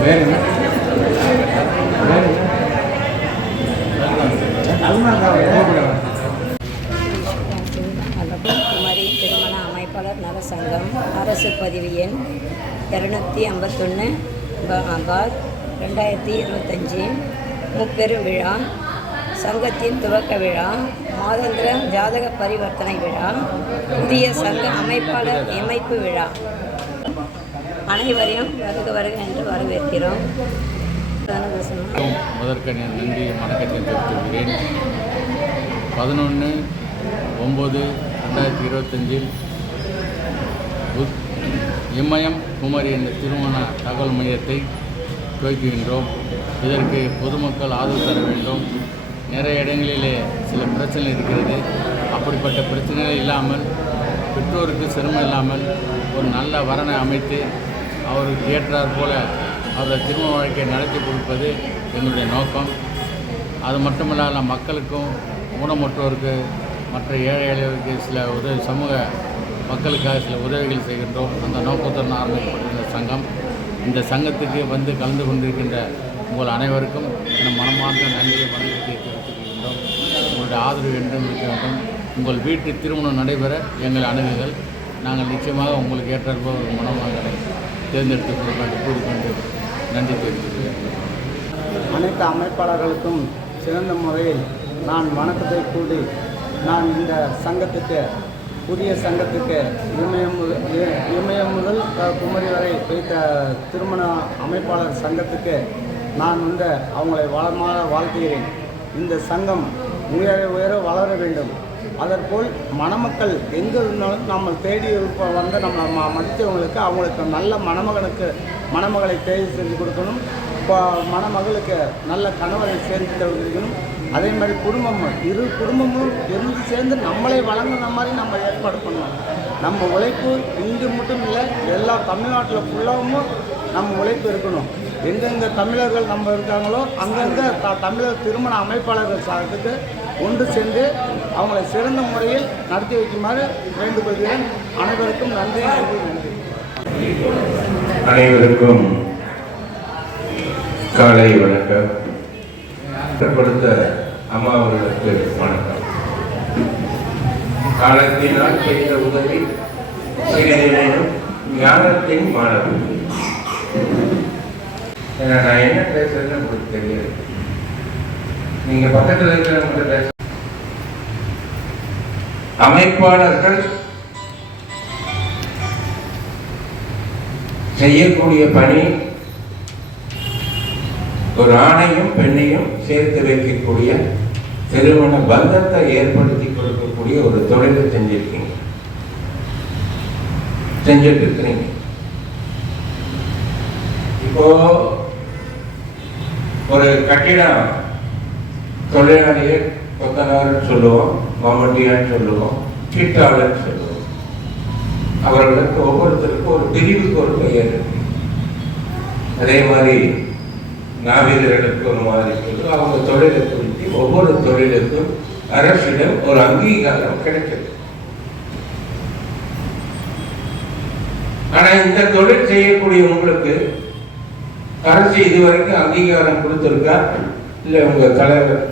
வேறு என்ன? குமரி திருமண அமைப்பாளர் நல சங்கம் அரசு பதிவு எண் இரநூத்தி ஐம்பத்தொன்று பார் ரெண்டாயிரத்தி இருபத்தஞ்சி முப்பெரும் விழா சங்கத்தின் துவக்க விழா மாதந்திர ஜாதக பரிவர்த்தனை விழா புதிய சங்க அமைப்பாளர் இமைப்பு விழா அனைவரையும் வருக வருக என்று வரவேற்கிறோம். அதான் நன்றி வணக்கத்தை தெரிவித்துக்கிறேன் பதினொன்று ஒம்பது ரெண்டாயிரத்தி இருபத்தஞ்சில் இமயம் குமரி என்ற திருமண தகவல் மையத்தை துவக்குகின்றோம். இதற்கு பொதுமக்கள் ஆதரவு தர வேண்டும். நிறைய இடங்களிலே சில பிரச்சனை இருக்கிறது. அப்படிப்பட்ட பிரச்சனைகள் இல்லாமல் பெற்றோருக்கு சிரமம் இல்லாமல் ஒரு நல்ல வரனை அமைத்து அவருக்கு ஏற்றார் போல அவருடைய திருமண வாழ்க்கையை நடத்தி கொடுப்பது எங்களுடைய நோக்கம். அது மட்டுமில்லாமல் மக்களுக்கும் ஊனமுற்றோருக்கு மற்ற ஏழை எளியவருக்கு சில உதவி சமூக மக்களுக்காக சில உதவிகள் செய்கின்றோம். அந்த நோக்கத்துடன் ஆரம்பிக்கப்பட்டிருந்த சங்கம். இந்த சங்கத்துக்கு வந்து கலந்து கொண்டிருக்கின்ற உங்கள் அனைவருக்கும் என் மனமார்ந்த நன்றியை வணக்கத்தை தெரிவித்துக் கொள்கின்றோம் உங்களுடைய ஆதரவு என்றும் இருக்க வேண்டும். உங்கள் வீட்டு திருமணம் நடைபெற எங்கள் அணுகுங்கள். நாங்கள் நிச்சயமாக உங்களுக்கு ஏற்றாற்போல் ஒரு மணமகனை தேர்ந்தெடுத்துக் கொடுக்க கூறிக்கொண்டு நன்றி தெரிவிக்கிறேன் அனைத்து அமைப்பாளர்களுக்கும் சிறந்த முறையில் நான் வணக்கத்தை கூடி நான் இந்த சங்கத்துக்கு புதிய சங்கத்துக்கு இமயம் முதல் இமயம் முதல் குமரி வரை வைத்த திருமண அமைப்பாளர் சங்கத்துக்கு நான் வந்து அவங்களை வளமாக வாழ்த்துகிறேன். இந்த சங்கம் உயர உயர வளர வேண்டும். அதற்போல் மணமக்கள் எங்கே இருந்தாலும் நம்ம தேடி வந்து நம்ம ம- மதித்தவங்களுக்கு அவங்களுக்கு நல்ல மணமகனுக்கு மணமகளை தேடி செஞ்சு கொடுக்கணும். இப்போ மணமகளுக்கு நல்ல கணவரை சேர்த்து தருவிக்கணும் அதே மாதிரி குடும்பம் இரு குடும்பமும் இருந்து சேர்ந்து நம்மளை வழங்குற மாதிரி நம்ம ஏற்பாடு பண்ணணும். நம்ம உழைப்பு இங்கு மட்டும் இல்லை எல்லா தமிழ்நாட்டில் ஃபுல்லாகவும் நம்ம உழைப்பு இருக்கணும். எங்கெங்கே தமிழர்கள் நம்ம இருக்காங்களோ அங்கங்கே த தமிழர் திருமண அமைப்பாளர்கள் சார்ந்துக்கு ஒன்று சேர்ந்து அவங்களை சிறந்த முறையில் நடத்தி வைக்குமாறு வேண்டுகொள்கிறேன் அனைவருக்கும் நன்றி நன்றி நன்றி. அனைவருக்கும் காலை வணக்கம். கொடுத்த அம்மா அவர்களுக்கு வணக்கம். காலத்தினால் செய்த உதவி சிறிதேனும் ஞானத்தின் மாணவர்கள் ஏன்னா நான் என்ன பேசுறதுன்னு உங்களுக்கு தெரியாது. நீங்க பக்கத்துல இருக்கிறவங்க பேச அமைப்பாளர்கள் செய்யக்கூடிய பணி ஒரு ஆணையும் பெண்ணையும் சேர்த்து வைக்கக்கூடிய திருமண பந்தத்தை ஏற்படுத்தி கொடுக்கக்கூடிய ஒரு தொழிலை செஞ்சிருக்கீங்க. செஞ்சிட்டு இருக்கிறீங்க. இப்போ ஒரு கட்டிடம் தொழிலாளியை கொத்தனார்னு சொல்லுவோம் மம்மட்டியான்னு சொல்லுவோம் சிட்டாளன்னு சொல்லுவோம். அவர்களுக்கு ஒவ்வொருத்தருக்கும் ஒரு பிரிவுக்கு ஒரு பெயர் இருக்கு அதே மாதிரி நாவீரர்களுக்கு ஒரு மாதிரி சொல்லு அவங்க தொழிலை குறித்து ஒவ்வொரு தொழிலுக்கும் அரசிடம் ஒரு அங்கீகாரம் கிடைச்சது ஆனா இந்த தொழில் செய்யக்கூடிய உங்களுக்கு அரசு இதுவரைக்கும் அங்கீகாரம் கொடுத்திருக்கா? இல்ல உங்க தலைவர்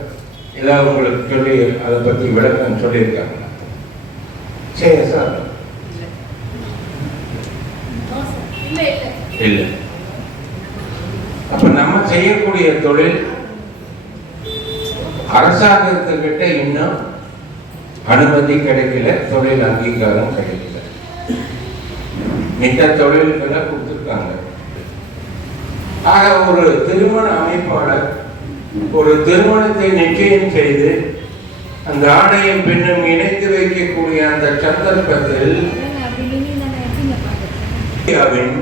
ஏதாவது உங்களுக்கு சொல்லி அதை பத்தி விளக்கம் சொல்லியிருக்காங்களா? சரி? சார் இல்லை. அப்ப நம்ம செய்யக்கூடிய தொழில் அரசாங்கத்துக்கிட்ட இன்னும் அனுமதி கிடைக்கல தொழில் அங்கீகாரம் கிடைக்கல. மித்த தொழில்களை கொடுத்துருக்காங்க. ஆக ஒரு திருமண அமைப்பாளர் ஒரு திருமணத்தை நிச்சயம் செய்து அந்த ஆணையும் பெண்ணும் இணைத்து வைக்கக்கூடிய அந்த சந்தர்ப்பத்தில் இந்தியாவின்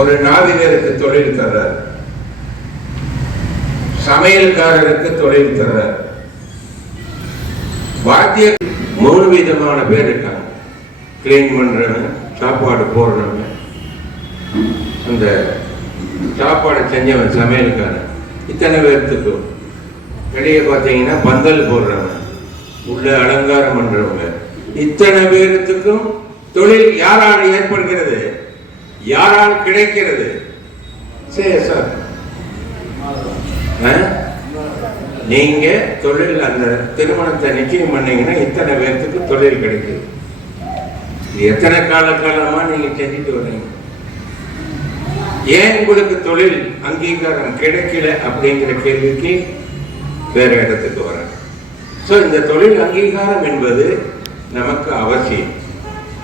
ஒரு நாவிகருக்கு தொழில் தர்றார். சமையல்காரருக்கு தொழில் தர்றார். வாத்திய மூணு விதமான பேர் இருக்காங்க. கிளீன் பண்றவன் சாப்பாடு போடுறவன் அந்த சாப்பாடு செஞ்சவன் சமையலுக்கான இத்தனை பேர்த்துக்கும் வெளியே பார்த்தீங்கன்னா பந்தல் போடுறவன் உள்ள அலங்காரம் பண்றவங்க. இத்தனை பேர்த்துக்கும் தொழில் யாரால் ஏற்படுகிறது? யாரால் கிடைக்கிறது? சரி சார். நீங்க தொழில் அந்த திருமணத்தை நிச்சயம் பண்ணீங்கன்னா இத்தனை பேர்த்துக்கு தொழில் கிடைக்குது. எத்தனை காலகாலமாக நீங்கள் நீங்க செஞ்சுட்டு வர்றீங்க? ஏன் உங்களுக்கு தொழில் அங்கீகாரம் கிடைக்கல அப்படிங்கிற கேள்விக்கு வேற இடத்துக்கு வரேன் ஸோ இந்த தொழில் அங்கீகாரம் என்பது நமக்கு அவசியம்.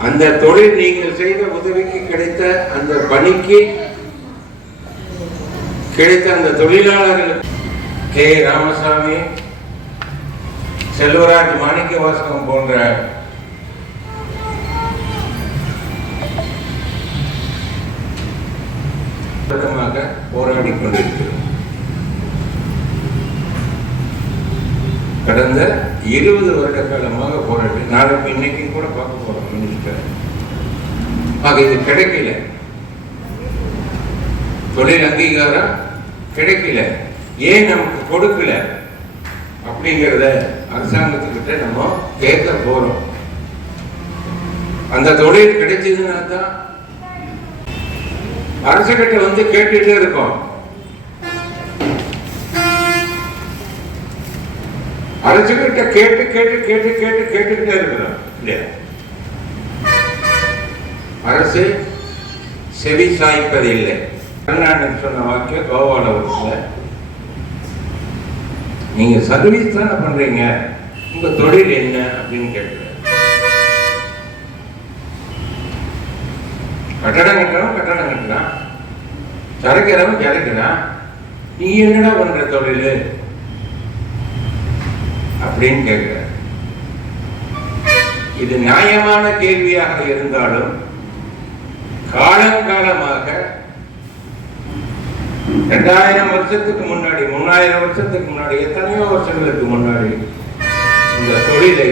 அந்த தொழில் நீங்கள் செய்த உதவிக்கு கிடைத்த அந்த பணிக்கு கிடைத்த அந்த தொழிலாளர்கள் கே. ராமசாமி செல்வராஜ் மாணிக்க வாசகம் போன்ற தொடக்கமாக போராடி கொண்டிருக்கிறோம். கடந்த இருபது வருட காலமாக போராடி நாளைக்கு இன்னைக்கு கூட பார்க்க போறோம் மினிஸ்டர் ஆக இது கிடைக்கல. தொழில் அங்கீகாரம் கிடைக்கல. ஏன் நமக்கு கொடுக்கல? அப்படிங்கிறத அரசாங்கத்துக்கிட்ட நம்ம கேட்க போறோம். அந்த தொழில் கிடைச்சதுன்னா தான் அரசுகிட்ட வந்து கேட்டுட்டே இருக்கோம். அரசுகிட்ட கேட்டு கேட்டு கேட்டு கேட்டு கேட்டுக்கிட்டே இருக்கிறோம். இல்லையா? அரசு செவி சாய்ப்பது இல்லை. கர்நாடக சொன்ன வாக்கியம் கோவால வருதுல நீங்க சர்வீஸ் தானே பண்றீங்க. உங்க தொழில் என்ன அப்படின்னு கேட்டு கட்டடம் கட்டணும் கட்டடம் கட்டலாம் சரக்கிறவன் சரக்கிறான் நீ என்னடா பண்ற தொழில்? அப்படின்னு கேட்கிற இது நியாயமான கேள்வியாக இருந்தாலும் காலங்காலமாக ரெண்டாயிரம் வருஷத்துக்கு முன்னாடி மூணாயிரம் வருஷத்துக்கு முன்னாடி எத்தனையோ வருஷங்களுக்கு முன்னாடி இந்த தொழிலை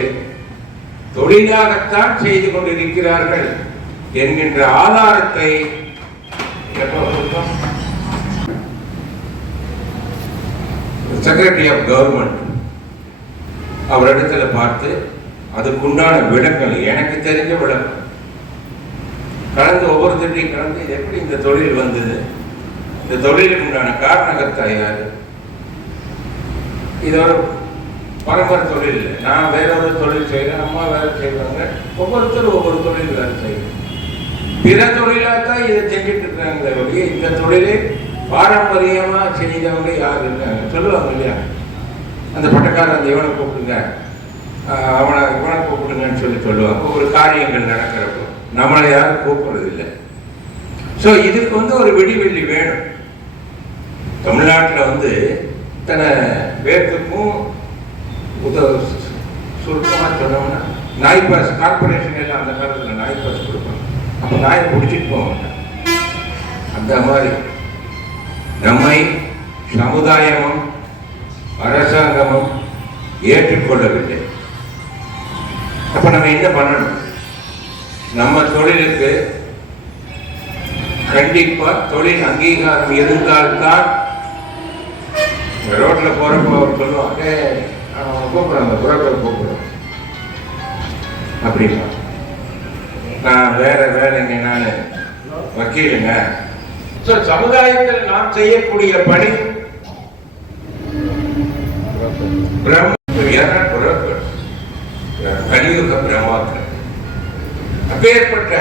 தொழிலாகத்தான் செய்து கொண்டிருக்கிறார்கள். என்கின்ற ஆதாரத்தை செக்ரட்டரி ஆஃப் கவர்மெண்ட் அவரிடத்துல பார்த்து அதுக்குண்டான விளக்கங்கள் எனக்கு தெரிஞ்ச விளக்கம். கலந்து ஒவ்வொருத்தரையும் கலந்து இது எப்படி இந்த தொழில் வந்தது? இந்த தொழிலுக்கு உண்டான காரணகர்த்தா யாரு? இது ஒரு பரம்பரை தொழில் நான் வேற ஒரு தொழில் செய்கிறேன் அம்மா வேலை செய்வாங்க. ஒவ்வொருத்தரும் ஒவ்வொரு தொழில் வேலை செய்யணும் பிற தொழிலாக தான் இதை செஞ்சுட்டு இருக்காங்களே ஒழிய இந்த தொழிலே பாரம்பரியமாக செய்தவங்க யார் இருக்காங்க? சொல்லுவாங்க இல்லையா? அந்த பட்டக்காரன் அந்த இவனை கூப்பிடுங்க. அவனை இவனை கூப்பிடுங்கன்னு சொல்லி சொல்லுவாங்க. ஒரு காரியங்கள் நடக்கிறப்போ நம்மளை யாரும் கூப்பிடுறது இல்லை ஸோ இதுக்கு வந்து ஒரு விடிவெள்ளி வேணும். தமிழ்நாட்டில் வந்து இத்தனை பேர்த்துக்கும் உதவ சுருக்கமாக சொன்னோம்னா நாய் பாஸ் கார்பரேஷன் எல்லாம் அந்த காலத்தில் நாய் பாஸ் கொடுப்பாங்க. அந்த நாயை பிடிச்சிட்டு போவாங்க அந்த மாதிரி நம்மை சமுதாயமும் அரசாங்கமும் ஏற்றுக்கொள்ளவில்லை. அப்ப நம்ம என்ன பண்ணணும்? நம்ம தொழிலுக்கு கண்டிப்பா தொழில் அங்கீகாரம் இருந்தால்தான் ரோட்டில் ரோட்ல போறப்போ அவர் சொல்லுவாங்க "டேய், அந்த புரோக்கர் அப்படின்னா நான் வேற வேலைங்க நான். வக்கீலுங்க. சமுதாயத்தில் நாம் செய்யக்கூடிய பணி கலியுக பிரம்மாக்கள் அப்பேற்பட்ட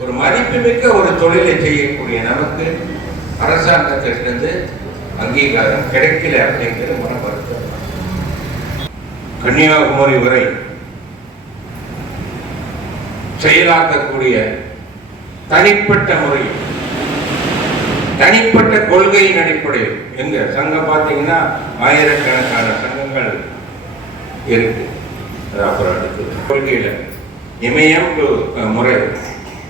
ஒரு மதிப்புமிக்க ஒரு தொழிலை செய்யக்கூடிய நமக்கு அரசாங்கத்திலிருந்து அங்கீகாரம் கிடைக்கல அப்படிங்கிற மன வருத்தம் கன்னியாகுமரி வரை செயலாக்கக்கூடிய தனிப்பட்ட முறையில் தனிப்பட்ட கொள்கையின் அடிப்படையில். எங்க? சங்கம் பார்த்தீங்கன்னா ஆயிரக்கணக்கான சங்கங்கள் இருக்கு. அப்புறம் அடுத்து கொள்கையில இமயம் முறை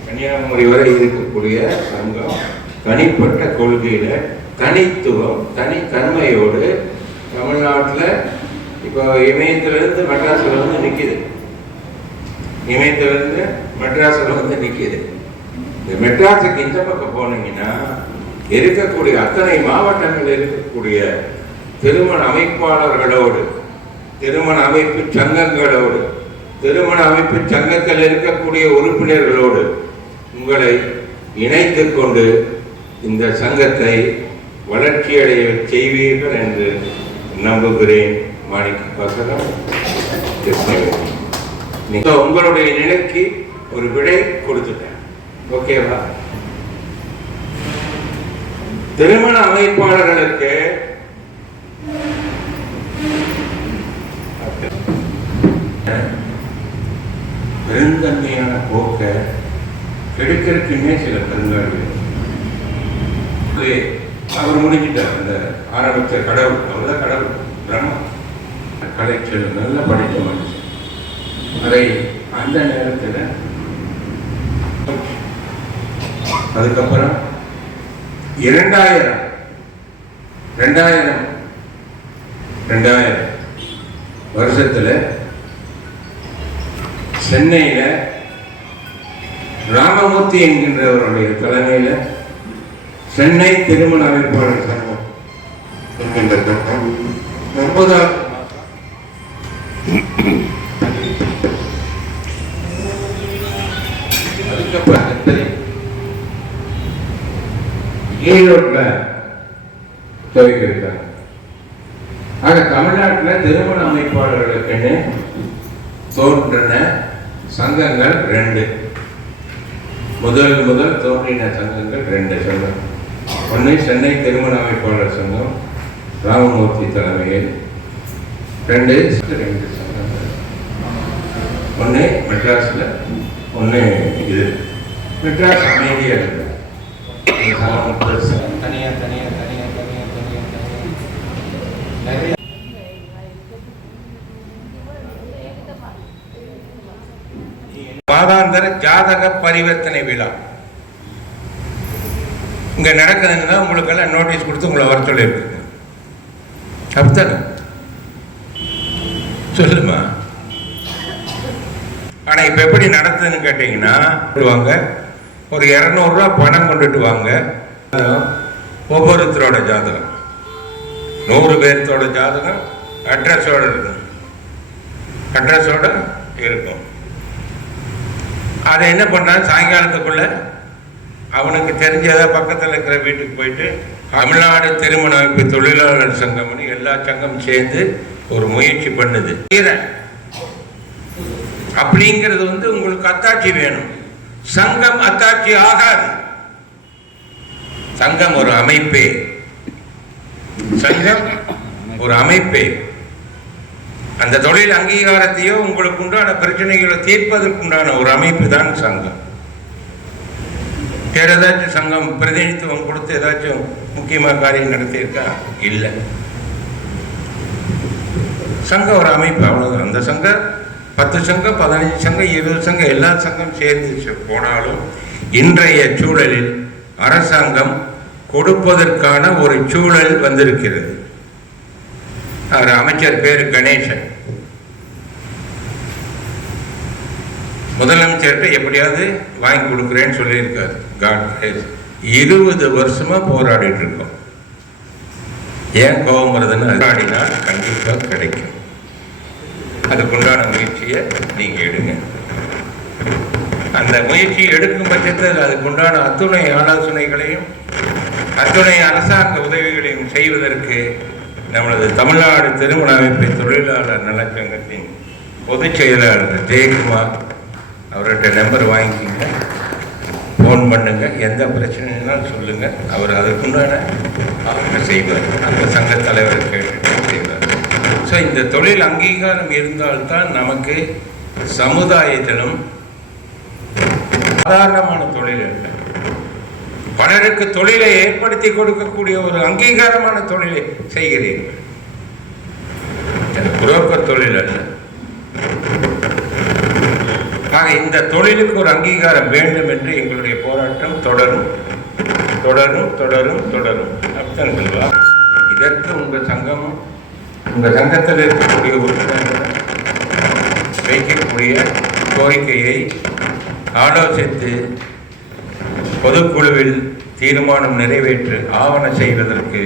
கன்னியாகுமரி வரை இருக்கக்கூடிய சங்கம் தனிப்பட்ட கொள்கையில தனித்துவம் தனித்தன்மையோடு தமிழ்நாட்டில் இப்போ இமயத்திலிருந்து மெட்ராஸில் வந்து நிற்கிது இமயத்திலிருந்து மெட்ராஸில் வந்து நிற்கிது இந்த மெட்ராஸுக்கு இந்த பக்கம் போனீங்கன்னா இருக்கக்கூடிய அத்தனை மாவட்டங்கள் இருக்கக்கூடிய திருமண அமைப்பாளர்களோடு திருமண அமைப்பு சங்கங்களோடு திருமண அமைப்பு சங்கத்தில் இருக்கக்கூடிய உறுப்பினர்களோடு உங்களை இணைத்து கொண்டு இந்த சங்கத்தை வளர்ச்சியடைய செய்வீர்கள் என்று நம்புகிறேன். மாணிக்க பசகம் உங்களுடைய நிலைக்கு ஒரு விடை கொடுத்துட்டேன். ஓகேவா திருமண அமைப்பாளர்களுக்கு பெருந்தன்மையான போக்க கெடுக்கிறதுக்குன்னே சில பெருங்காடு அவர் முடிஞ்சிட்டார் அந்த ஆரம்பித்த கடவுள். அவர் தான் கடவுள் பிரம்ம. கலைச்சல் நல்லா படித்த மனுஷன் அதை அந்த நேரத்தில் அதுக்கப்புறம் இரண்டாயிரம். ரெண்டாயிரம். ரெண்டாயிரம். வருஷத்துல சென்னையில ராமமூர்த்தி என்கின்றவருடைய தலைமையில் சென்னை திருமண அமைப்பாளர் சங்கம் என்கின்ற ஒன்பதாம் ஒன்பதாவது ஆக தமிழ்நாட்டில் திருமண அமைப்பாளர்களுக்குன்னு தோன்றின சங்கங்கள் ரெண்டு. முதல் முதல் தோன்றின சங்கங்கள் ரெண்டு சங்கம். ஒன்று சென்னை திருமண அமைப்பாளர் சங்கம் ராமமூர்த்தி தலைமையில். ரெண்டு ரெண்டு சங்கங்கள். ஒன்று மெட்ராஸில் ஒன்று இது மெட்ராஸ் அமைதியாக இருக்கு. தனியாக தனியாக தனியாக தனியாக தனியாக தனியாக நிறைய மாதாந்திர ஜாதக பரிவர்த்தனை விழா. இங்க நடக்குதுன்னா உங்களுக்கு எல்லாம் நோட்டீஸ் கொடுத்து உங்களை வர சொல்லியிருக்கு அப்படித்தானே? சொல்லுமா? ஆனால் இப்போ எப்படி நடத்துதுன்னு கேட்டிங்கன்னா வாங்க ஒரு இரநூறுவா பணம் கொண்டுட்டு வாங்க. ஒவ்வொருத்தரோட ஜாதகம். நூறு பேர்த்தோட ஜாதகம் அட்ரஸோட இருக்கும். அட்ரஸோட இருக்கும். அதை என்ன பண்ணான்? சாயங்காலத்துக்குள்ள அவனுக்கு தெரிஞ்சதை பக்கத்தில் இருக்கிற வீட்டுக்கு போயிட்டு தமிழ்நாடு திருமண அமைப்பு தொழிலாளர் சங்கம்னு எல்லா சங்கம் சேர்ந்து ஒரு முயற்சி பண்ணுது. கீரை. அப்படிங்கிறது வந்து உங்களுக்கு அத்தாட்சி வேணும். சங்கம் அத்தாட்சி ஆகாது. சங்கம் ஒரு அமைப்பே. சங்கம் ஒரு அமைப்பே. அந்த தொழில் அங்கீகாரத்தையோ உங்களுக்கு உண்டான பிரச்சனைகளை தீர்ப்பதற்குண்டான ஒரு அமைப்பு தான் சங்கம். வேற ஏதாச்சும் சங்கம் பிரதிநிதித்துவம் கொடுத்து ஏதாச்சும் முக்கியமாக காரியம் நடத்தியிருக்கா? இல்லை. சங்கம் ஒரு அமைப்பு அவ்வளவுதான். அந்த சங்கம் பத்து சங்கம் பதினஞ்சு சங்கம் இருபது சங்கம் எல்லா சங்கம் சேர்ந்து போனாலும் இன்றைய சூழலில் அரசாங்கம் கொடுப்பதற்கான ஒரு சூழல் வந்திருக்கிறது. அவர் அமைச்சர் பேர் கணேசன். முதலமைச்சர்கிட்ட எப்படியாவது வாங்கி கொடுக்குறேன்னு சொல்லியிருக்காரு. காட் இருபது வருஷமா போராடிட்டு இருக்கோம். ஏன் கோபம் வருதுன்னு போராடினால் கண்டிப்பாக கிடைக்கும். அதுக்குண்டான முயற்சியை நீங்க எடுங்க. அந்த முயற்சியை எடுக்கும் பட்சத்தில் அதுக்குண்டான அத்துணை ஆலோசனைகளையும் அத்துணை அரசாங்க உதவிகளையும் செய்வதற்கு நமது தமிழ்நாடு திருமண அமைப்பு தொழிலாளர் நலச்சங்கத்தின் பொதுச் செயலாளர் ஜெயக்குமார் அவர்கிட்ட நம்பர் வாங்கிக்கிங்க. ஃபோன் பண்ணுங்க. எந்த பிரச்சனைனாலும் சொல்லுங்கள் அவர் அதுக்குண்டான அவங்க செய்வார். அந்த சங்க தலைவர் கேட்டு ஸோ இந்த தொழில் அங்கீகாரம் இருந்தால்தான் நமக்கு சமுதாயத்திலும் சாதாரணமான தொழில் அல்ல பலருக்கு தொழிலை ஏற்படுத்தி கொடுக்கக்கூடிய ஒரு அங்கீகாரமான தொழிலை செய்கிறீர்கள். இது புரோக்கர் தொழில் அல்ல. ஆக இந்த தொழிலுக்கு ஒரு அங்கீகாரம் வேண்டும் என்று எங்களுடைய போராட்டம் தொடரும். தொடரும் தொடரும் தொடரும். அப்படித்தான் சொல்லுவா இதற்கு உங்கள் சங்கமும் உங்கள் சங்கத்தில் இருக்கக்கூடிய உறுப்பினர்கள் வைக்கக்கூடிய கோரிக்கையை ஆலோசித்து பொதுக்குழுவில் தீர்மானம் நிறைவேற்று ஆவண செய்வதற்கு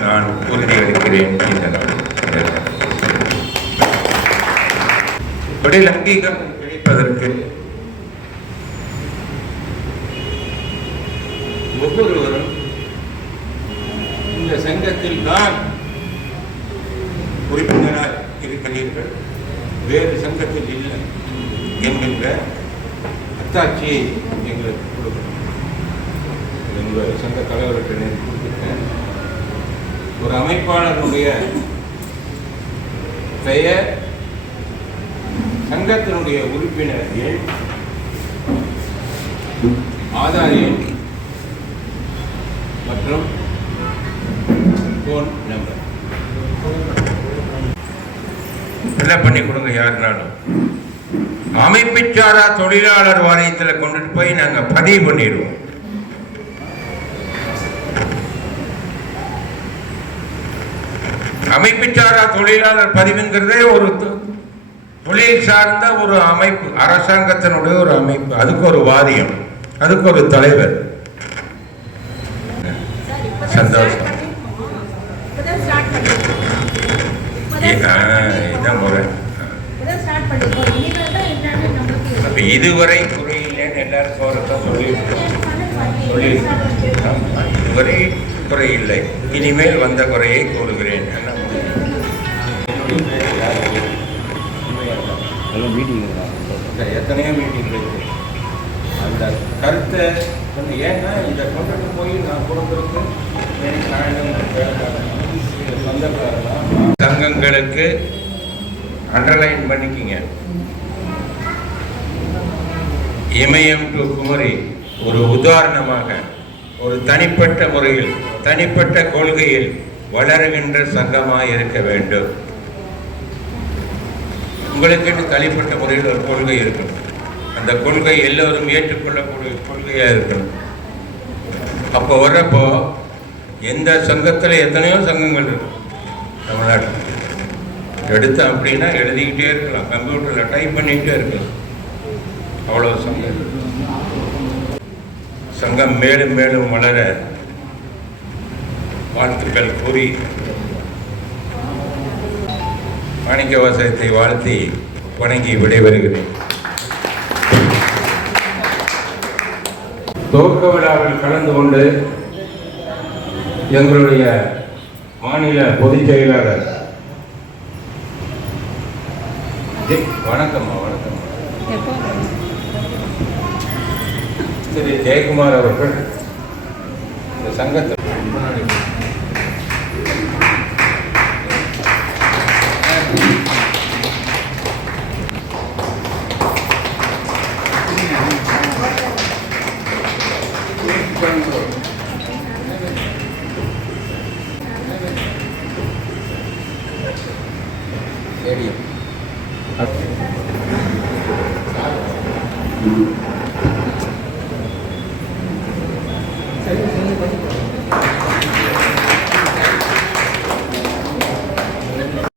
நான் உறுதியளிக்கிறேன் இந்த தொழில் அங்கீகாரம் கிடைப்பதற்கு ஒவ்வொருவரும் இந்த சங்கத்தில் தான் உறுப்பினராக இருக்கிறீர்கள் வேறு சங்கத்தில் இல்லை என்கின்ற அத்தாட்சியை எங்களுக்கு கொடுக்கணும். எங்கள் சங்க தலைவர்கிட்ட கொடுத்துருக்கேன் ஒரு அமைப்பாளருடைய பெயர் சங்கத்தினுடைய உறுப்பினர் எண் ஆதார் எண் மற்றும் ஃபோன் நம்பர் ஃபில்அப் பண்ணி கொடுங்க யாருனாலும். அமைப்புச்சாரா தொழிலாளர் வாரியத்தில் கொண்டுட்டு போய் நாங்கள் பதிவு பண்ணிடுவோம். அமைப்புச்சாரா தொழிலாளர் பதிவுங்கிறதே ஒரு தொழில் சார்ந்த ஒரு அமைப்பு அரசாங்கத்தினுடைய ஒரு அமைப்பு. அதுக்கு ஒரு வாரியம் அதுக்கு ஒரு தலைவர். சந்தோஷம். அப்ப இதுவரை குறையில்லைன்னு எல்லாரும் சோரத்தான் சொல்லியிருக்கோம். சொல்லி ஆமா, இதுவரை குறையில்லை இனிமேல் வந்த குறையை கூறுகிறேன். எத்தனையோ மீட்டிங் இருக்கு. அந்த கருத்தை வந்து ஏன்னா இதை கொண்டுட்டு போய் நான் சொந்தக்காரனா சங்கங்களுக்கு அண்டர்லைன் பண்ணிக்கிங்க. இமயம் டு குமரி ஒரு உதாரணமாக ஒரு தனிப்பட்ட முறையில் தனிப்பட்ட கொள்கையில் வளருகின்ற சங்கமாக இருக்க வேண்டும். உங்களுக்கென்று தனிப்பட்ட முறையில் ஒரு கொள்கை இருக்கணும். அந்த கொள்கை எல்லோரும் ஏற்றுக்கொள்ளக்கூடிய கொள்கையாக இருக்கணும். அப்போ வர்றப்போ எந்த சங்கத்தில் எத்தனையோ சங்கங்கள் இருக்கு தமிழ்நாட்டில். எடுத்தேன் அப்படின்னா எழுதிக்கிட்டே இருக்கலாம் கம்ப்யூட்டரில் டைப் பண்ணிக்கிட்டே இருக்கலாம். அவ்வளோ சங்கம். சங்கம் மேலும் மேலும் வளர வாழ்த்துக்கள் கூறி மாணிக்க வாசகத்தை வாழ்த்தி வணங்கி விடைபெறுகிறேன். துவக்க விழாவில் கலந்து கொண்டு எங்களுடைய மாநில பொதுச் செயலாளர் வணக்கம் அவர். திரு ஜெயக்குமார் அவர்கள் இந்த சங்கத்தை